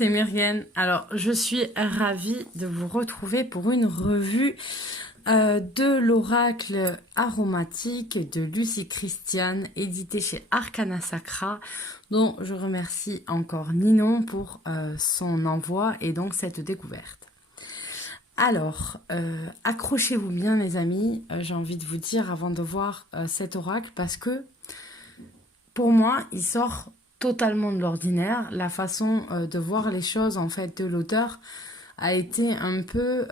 c'est Murienne. Alors, je suis ravie de vous retrouver pour une revue de l'oracle aromatique de Lucie Christiane, édité chez Arcana Sacra, dont je remercie encore Ninon pour son envoi et donc cette découverte. Alors, accrochez-vous bien les amis, j'ai envie de vous dire avant de voir cet oracle parce que pour moi, il sort totalement de l'ordinaire. La façon de voir les choses en fait de l'auteur a été un peu,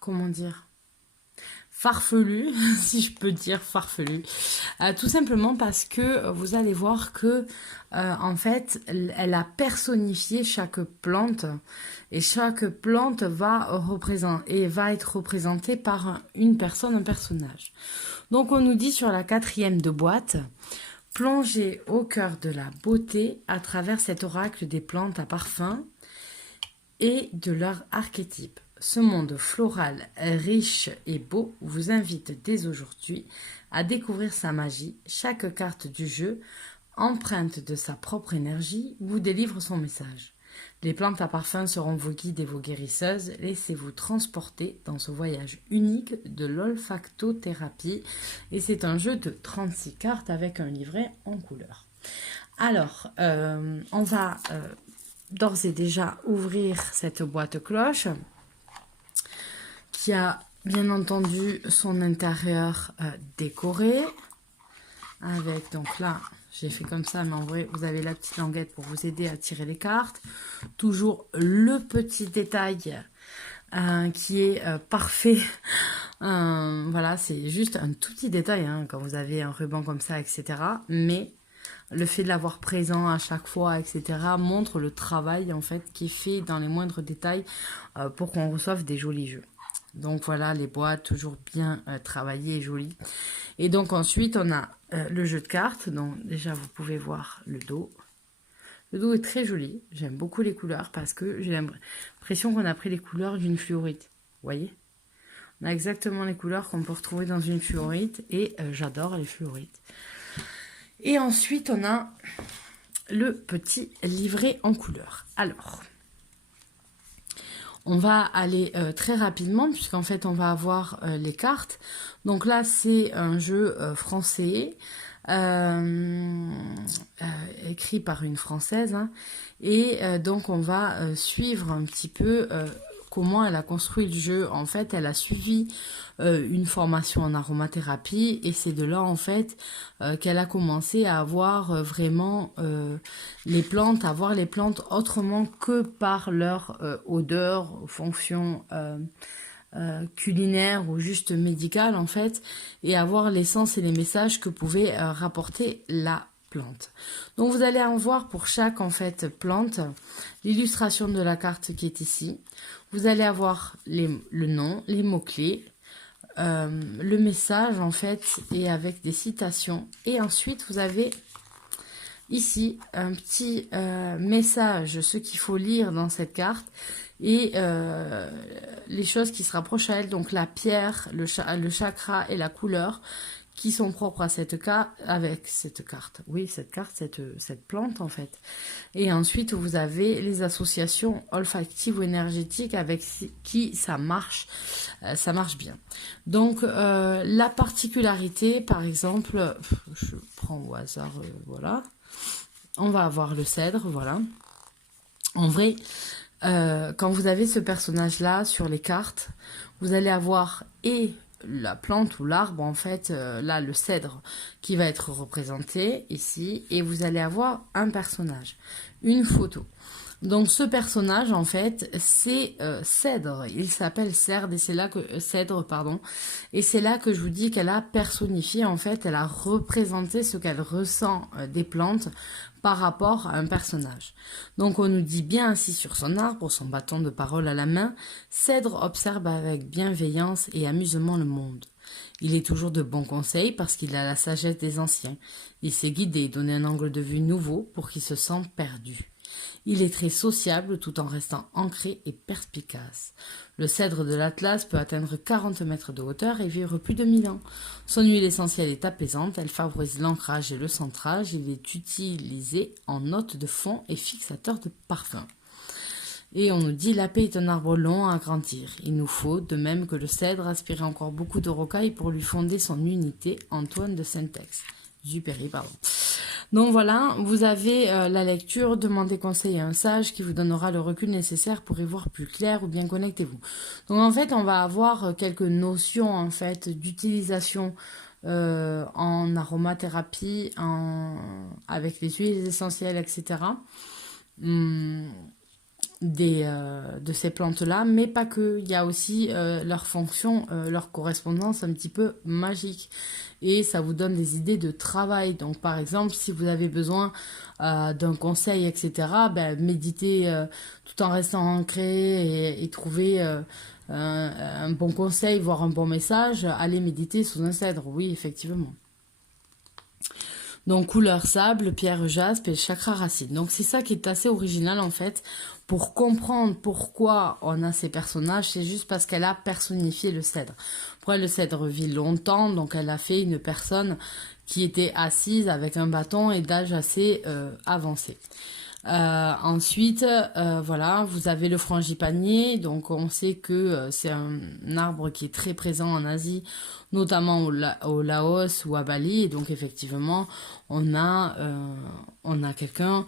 comment dire, farfelu, si je peux dire farfelu, tout simplement parce que vous allez voir que en fait elle a personnifié chaque plante et chaque plante va être représentée par une personne, un personnage. Donc on nous dit sur la 4e de boîte: plongez au cœur de la beauté à travers cet oracle des plantes à parfum et de leur archétype. Ce monde floral riche et beau vous invite dès aujourd'hui à découvrir sa magie. Chaque carte du jeu, empreinte de sa propre énergie, vous délivre son message. Les plantes à parfum seront vos guides et vos guérisseuses. Laissez-vous transporter dans ce voyage unique de l'olfactothérapie. Et c'est un jeu de 36 cartes avec un livret en couleur. Alors, on va d'ores et déjà ouvrir cette boîte cloche qui a bien entendu son intérieur décoré. Avec donc là... J'ai fait comme ça, mais en vrai, vous avez la petite languette pour vous aider à tirer les cartes. Toujours le petit détail qui est parfait. Voilà, c'est juste un tout petit détail hein, quand vous avez un ruban comme ça, etc. Mais le fait de l'avoir présent à chaque fois, etc. montre le travail en fait qui est fait dans les moindres détails pour qu'on reçoive des jolis jeux. Donc voilà, les boîtes toujours bien travaillées et jolies. Et donc ensuite, on a le jeu de cartes. Donc déjà, vous pouvez voir le dos. Le dos est très joli. J'aime beaucoup les couleurs parce que j'ai l'impression qu'on a pris les couleurs d'une fluorite. Vous voyez? On a exactement les couleurs qu'on peut retrouver dans une fluorite. Et j'adore les fluorites. Et ensuite, on a le petit livret en couleur. Alors... on va aller très rapidement puisqu'en fait on va avoir les cartes. Donc là c'est un jeu français écrit par une Française hein, et donc on va suivre un petit peu comment elle a construit le jeu. En fait elle a suivi une formation en aromathérapie et c'est de là en fait qu'elle a commencé à avoir vraiment les plantes, à voir les plantes autrement que par leur odeur, fonction culinaire ou juste médicale en fait, et à voir l'essence et les messages que pouvait rapporter la plante. Donc vous allez en voir pour chaque en fait plante l'illustration de la carte qui est ici. Vous allez avoir le nom, les mots-clés, le message en fait et avec des citations. Et ensuite vous avez ici un petit message, ce qu'il faut lire dans cette carte et les choses qui se rapprochent à elle, donc la pierre, le chakra et la couleur qui sont propres à cette carte, avec cette carte, oui cette carte, cette plante en fait. Et ensuite vous avez les associations olfactives ou énergétiques avec qui ça marche bien. Donc la particularité par exemple, je prends au hasard, voilà, on va avoir le cèdre, voilà. En vrai, quand vous avez ce personnage là sur les cartes, vous allez avoir et la plante ou l'arbre en fait, là le cèdre qui va être représenté ici, et vous allez avoir un personnage, une photo. Donc ce personnage en fait c'est Cèdre, il s'appelle Cèdre et c'est là que Cèdre pardon, et c'est là que je vous dis qu'elle a personnifié en fait, elle a représenté ce qu'elle ressent des plantes par rapport à un personnage. Donc on nous dit bien assis sur son arbre, son bâton de parole à la main, Cèdre observe avec bienveillance et amusement le monde. Il est toujours de bons conseils parce qu'il a la sagesse des anciens. Il sait guider et donner un angle de vue nouveau pour qu'il se sente perdu. Il est très sociable tout en restant ancré et perspicace. Le cèdre de l'Atlas peut atteindre 40 mètres de hauteur et vivre plus de 1000 ans. Son huile essentielle est apaisante, elle favorise l'ancrage et le centrage. Il est utilisé en note de fond et fixateur de parfum. Et on nous dit, la paix est un arbre long à grandir. Il nous faut, de même que le cèdre, aspirer encore beaucoup de rocailles pour lui fonder son unité. Antoine de Saint-Exupéry, pardon. Donc voilà, vous avez la lecture, demandez conseil à un sage qui vous donnera le recul nécessaire pour y voir plus clair ou bien connectez-vous. Donc en fait, on va avoir quelques notions en fait d'utilisation en aromathérapie, avec les huiles essentielles, etc. De ces plantes-là, mais pas que. Il y a aussi leur fonction, leur correspondance un petit peu magique. Et ça vous donne des idées de travail. Donc, par exemple, si vous avez besoin d'un conseil, etc., ben, méditez tout en restant ancré et trouver un bon conseil, voire un bon message. Allez méditer sous un cèdre, oui, effectivement. Donc couleur sable, pierre jaspe et chakra racine. Donc c'est ça qui est assez original en fait. Pour comprendre pourquoi on a ces personnages, c'est juste parce qu'elle a personnifié le cèdre. Pour elle, le cèdre vit longtemps, donc elle a fait une personne qui était assise avec un bâton et d'âge assez avancé. Ensuite, voilà, vous avez le frangipanier. Donc on sait que c'est un arbre qui est très présent en Asie, notamment au Laos ou à Bali. Et donc effectivement, on a quelqu'un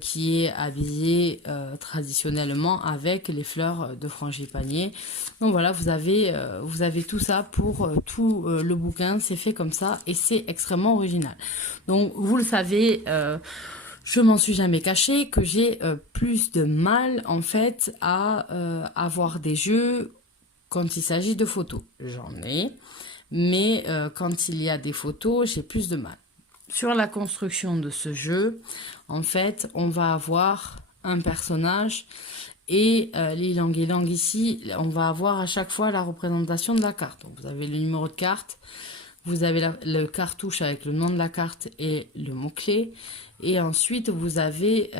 qui est habillé traditionnellement avec les fleurs de frangipanier. Donc voilà, vous avez tout ça pour tout le bouquin. C'est fait comme ça et c'est extrêmement original. Donc vous le savez. Je m'en suis jamais cachée que j'ai plus de mal en fait à avoir des jeux quand il s'agit de photos. J'en ai, mais quand il y a des photos, j'ai plus de mal. Sur la construction de ce jeu, en fait, on va avoir un personnage et l'ilang-ilang ici, on va avoir à chaque fois la représentation de la carte. Donc, vous avez le numéro de carte, vous avez le cartouche avec le nom de la carte et le mot-clé. Et ensuite, vous avez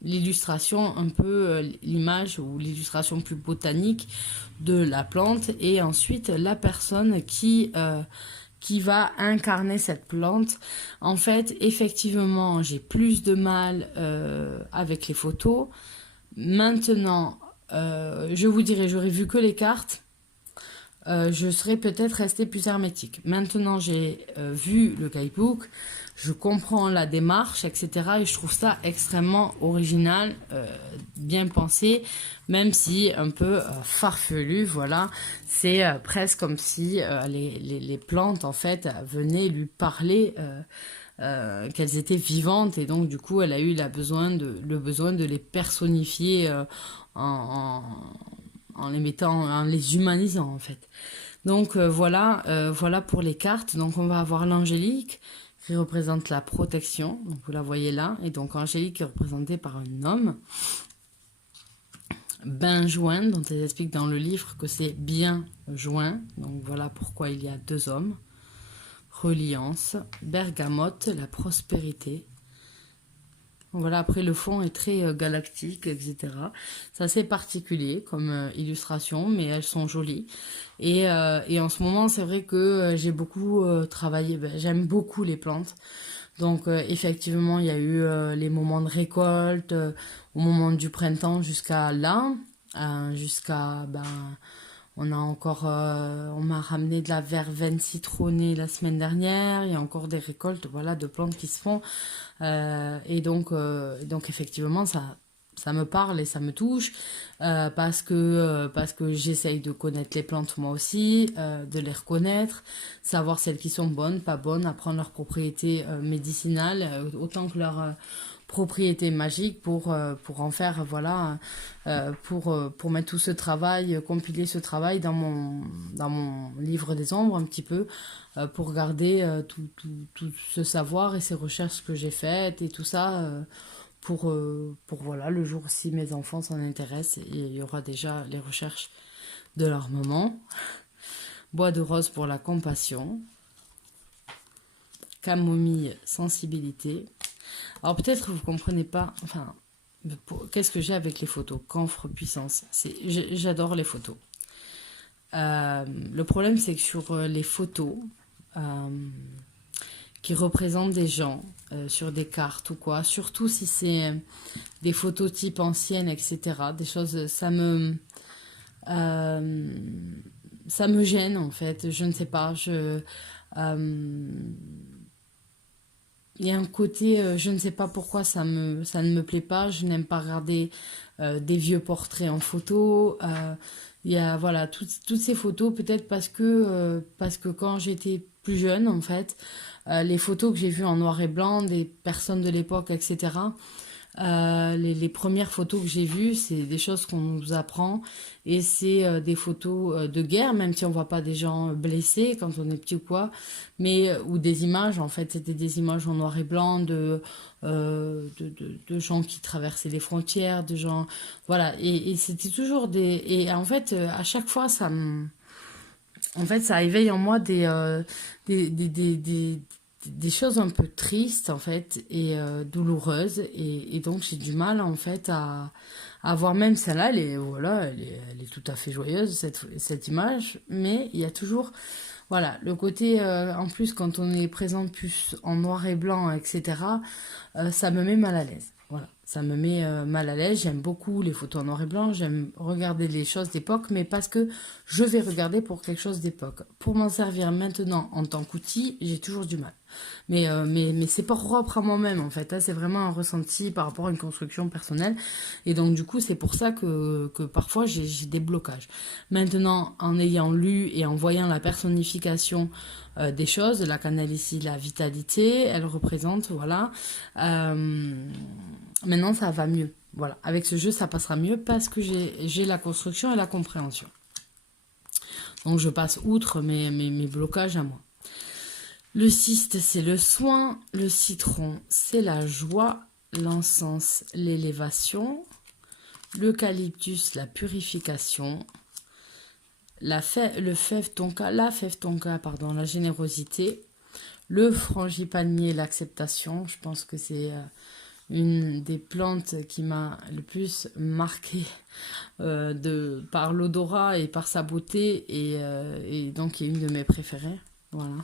l'illustration, un peu l'image ou l'illustration plus botanique de la plante. Et ensuite, la personne qui va incarner cette plante. En fait, effectivement, j'ai plus de mal avec les photos. Maintenant, je vous dirais, j'aurais vu que les cartes. Je serais peut-être restée plus hermétique. Maintenant, j'ai vu le guidebook, je comprends la démarche, etc. Et je trouve ça extrêmement original, bien pensé, même si un peu farfelu, voilà. C'est presque comme si les plantes, en fait, venaient lui parler... qu'elles étaient vivantes et donc du coup elle a eu le besoin de les personnifier en les mettant, en les humanisant en fait. Donc voilà pour les cartes. Donc on va avoir l'angélique qui représente la protection, donc vous la voyez là, et donc angélique est représentée par un homme. Benjoin, dont elle explique dans le livre que c'est bien joint, donc voilà pourquoi il y a deux hommes. Reliance, bergamote, la prospérité. Voilà, après le fond est très galactique, etc. C'est assez particulier comme illustration, mais elles sont jolies. Et en ce moment, c'est vrai que j'ai beaucoup travaillé, j'aime beaucoup les plantes. Donc effectivement, il y a eu les moments de récolte, au moment du printemps jusqu'à là, jusqu'à... on m'a ramené de la verveine citronnée la semaine dernière. Il y a encore des récoltes, voilà, de plantes qui se font. Et donc effectivement, ça me parle et ça me touche parce que j'essaye de connaître les plantes moi aussi, de les reconnaître, savoir celles qui sont bonnes, pas bonnes, apprendre leurs propriétés médicinales, autant que leurs propriétés magiques pour en faire, voilà, pour mettre tout ce travail, compiler ce travail dans mon livre des ombres un petit peu, pour garder tout ce savoir et ces recherches que j'ai faites et tout ça, pour voilà, le jour si mes enfants s'en intéressent, il y aura déjà les recherches de leur maman. Bois de rose pour la compassion. Camomille, sensibilité. Alors peut-être que vous ne comprenez pas, enfin, qu'est-ce que j'ai avec les photos? Camphre, puissance. J'adore les photos. Le problème, c'est que sur les photos, qui représentent des gens sur des cartes ou quoi. Surtout si c'est des phototypes anciennes, etc. Des choses, ça me gêne en fait. Je ne sais pas. Il y a un côté, je ne sais pas pourquoi ça ne me plaît pas. Je n'aime pas regarder des vieux portraits en photo. Il y a voilà toutes ces photos peut-être parce que quand j'étais plus jeune en fait, les photos que j'ai vues en noir et blanc des personnes de l'époque, etc. Les premières photos que j'ai vues, c'est des choses qu'on nous apprend et c'est des photos de guerre, même si on voit pas des gens blessés quand on est petit ou quoi, mais ou des images, en fait, c'était des images en noir et blanc de gens qui traversaient les frontières, de gens, voilà, et c'était toujours et en fait, à chaque fois, en fait, ça éveille en moi des choses un peu tristes en fait et douloureuses et donc j'ai du mal en fait à voir même celle-là elle est tout à fait joyeuse cette image mais il y a toujours voilà le côté en plus quand on est présent plus en noir et blanc etc ça me met mal à l'aise voilà ça me met mal à l'aise. J'aime beaucoup les photos en noir et blanc, j'aime regarder les choses d'époque, mais parce que je vais regarder pour quelque chose d'époque. Pour m'en servir maintenant en tant qu'outil, j'ai toujours du mal. Mais c'est pas propre à moi-même en fait. Là, c'est vraiment un ressenti par rapport à une construction personnelle. Et donc du coup, c'est pour ça que parfois j'ai des blocages. Maintenant, en ayant lu et en voyant la personnification des choses, la canal ici, la vitalité, elle représente, voilà. Maintenant, ça va mieux. Voilà, avec ce jeu, ça passera mieux parce que j'ai la construction et la compréhension. Donc, je passe outre mes blocages à moi. Le cyste, c'est le soin. Le citron, c'est la joie. L'encens, l'élévation. L'eucalyptus, la purification. La fève tonka, pardon, la générosité. Le frangipanier, l'acceptation. Je pense que c'est une des plantes qui m'a le plus marqué par l'odorat et par sa beauté et donc qui est une de mes préférées. Voilà.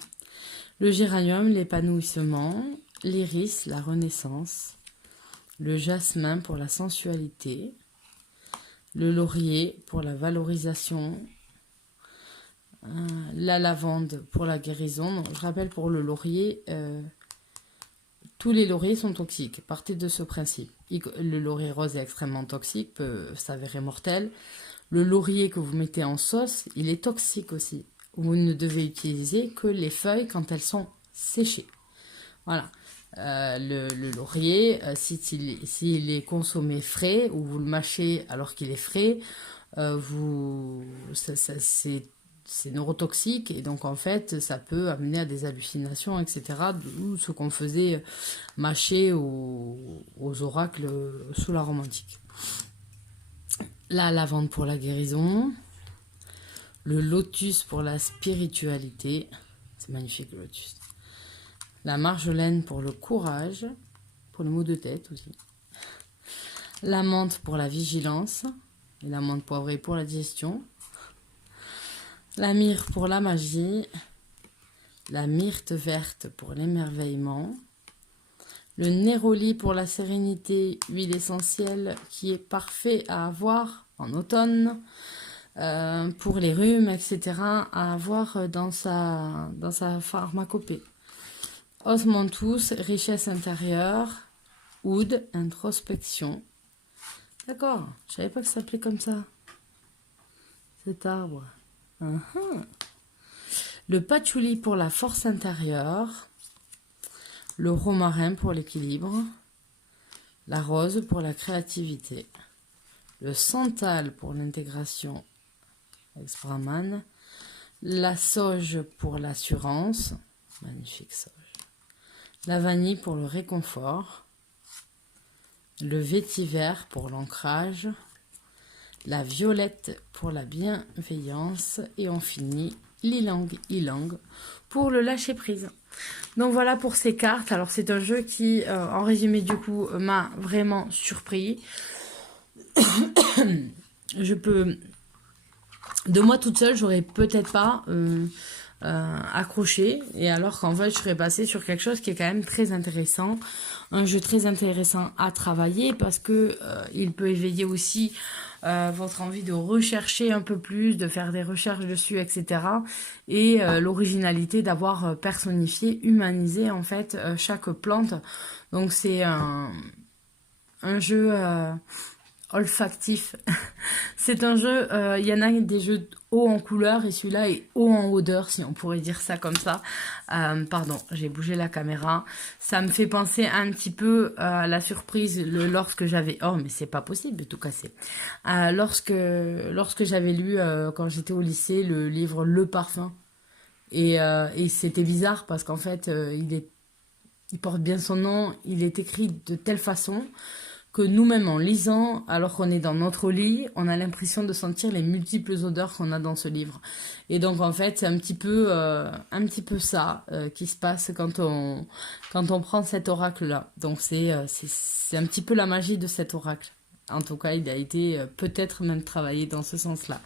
Le géranium, l'épanouissement, l'iris, la renaissance, le jasmin pour la sensualité, le laurier pour la valorisation, la lavande pour la guérison. Donc, je rappelle pour le laurier, tous les lauriers sont toxiques. Partez de ce principe. Le laurier rose est extrêmement toxique, peut s'avérer mortel. Le laurier que vous mettez en sauce, il est toxique aussi. Vous ne devez utiliser que les feuilles quand elles sont séchées. Voilà. Le laurier, s'il est consommé frais ou vous le mâchez alors qu'il est frais, c'est neurotoxique et donc en fait ça peut amener à des hallucinations, etc. D'où ce qu'on faisait mâcher aux oracles sous la Rome antique. La lavande pour la guérison. Le lotus pour la spiritualité. C'est magnifique le lotus. La marjolaine pour le courage. Pour le mot de tête aussi. La menthe pour la vigilance. Et la menthe poivrée pour la digestion. La myrrhe pour la magie. La myrte verte pour l'émerveillement. Le néroli pour la sérénité. Huile essentielle qui est parfait à avoir en automne. Pour les rhumes, etc., à avoir dans sa pharmacopée. Osmanthus, richesse intérieure. Oud, introspection. D'accord, je savais pas que ça s'appelait comme ça, cet arbre. Le patchouli pour la force intérieure. Le romarin pour l'équilibre. La rose pour la créativité. Le santal pour l'intégration. Ex-Brahman. La sauge pour l'assurance. Magnifique sauge. La vanille pour le réconfort. Le vétiver pour l'ancrage. La violette pour la bienveillance. Et on finit l'ilang pour le lâcher prise. Donc voilà pour ces cartes. Alors c'est un jeu qui, en résumé du coup, m'a vraiment surpris. De moi toute seule, j'aurais peut-être pas accroché, et alors qu'en fait je serais passée sur quelque chose qui est quand même très intéressant, un jeu très intéressant à travailler parce que il peut éveiller aussi votre envie de rechercher un peu plus, de faire des recherches dessus, etc. Et l'originalité d'avoir personnifié, humanisé en fait chaque plante. Donc c'est un jeu olfactif. C'est un jeu, il y en a des jeux haut en couleur et celui-là est haut en odeur, si on pourrait dire ça comme ça. Pardon, j'ai bougé la caméra. Ça me fait penser un petit peu à la surprise lorsque j'avais... Oh, mais c'est pas possible de tout casser. Lorsque j'avais lu, quand j'étais au lycée, le livre Le Parfum. Et c'était bizarre parce qu'en fait, il porte bien son nom, il est écrit de telle façon que nous-mêmes en lisant, alors qu'on est dans notre lit, on a l'impression de sentir les multiples odeurs qu'on a dans ce livre. Et donc en fait, c'est un petit peu ça qui se passe quand on prend cet oracle-là. Donc c'est un petit peu la magie de cet oracle. En tout cas, il a été peut-être même travaillé dans ce sens-là.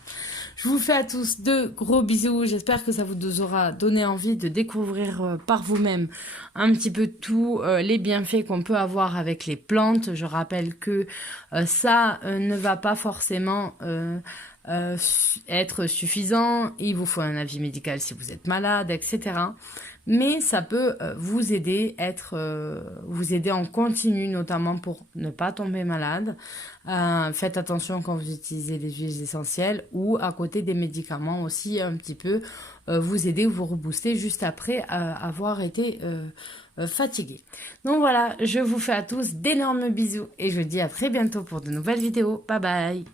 Je vous fais à tous de gros bisous. J'espère que ça vous aura donné envie de découvrir par vous-même un petit peu tous les bienfaits qu'on peut avoir avec les plantes. Je rappelle que ça ne va pas forcément être suffisant. Il vous faut un avis médical si vous êtes malade, etc. Mais ça peut vous aider, vous aider en continu, notamment pour ne pas tomber malade. Faites attention quand vous utilisez les huiles essentielles ou à côté des médicaments aussi un petit peu vous aider ou vous rebooster juste après avoir été fatigué. Donc voilà, je vous fais à tous d'énormes bisous et je vous dis à très bientôt pour de nouvelles vidéos. Bye bye!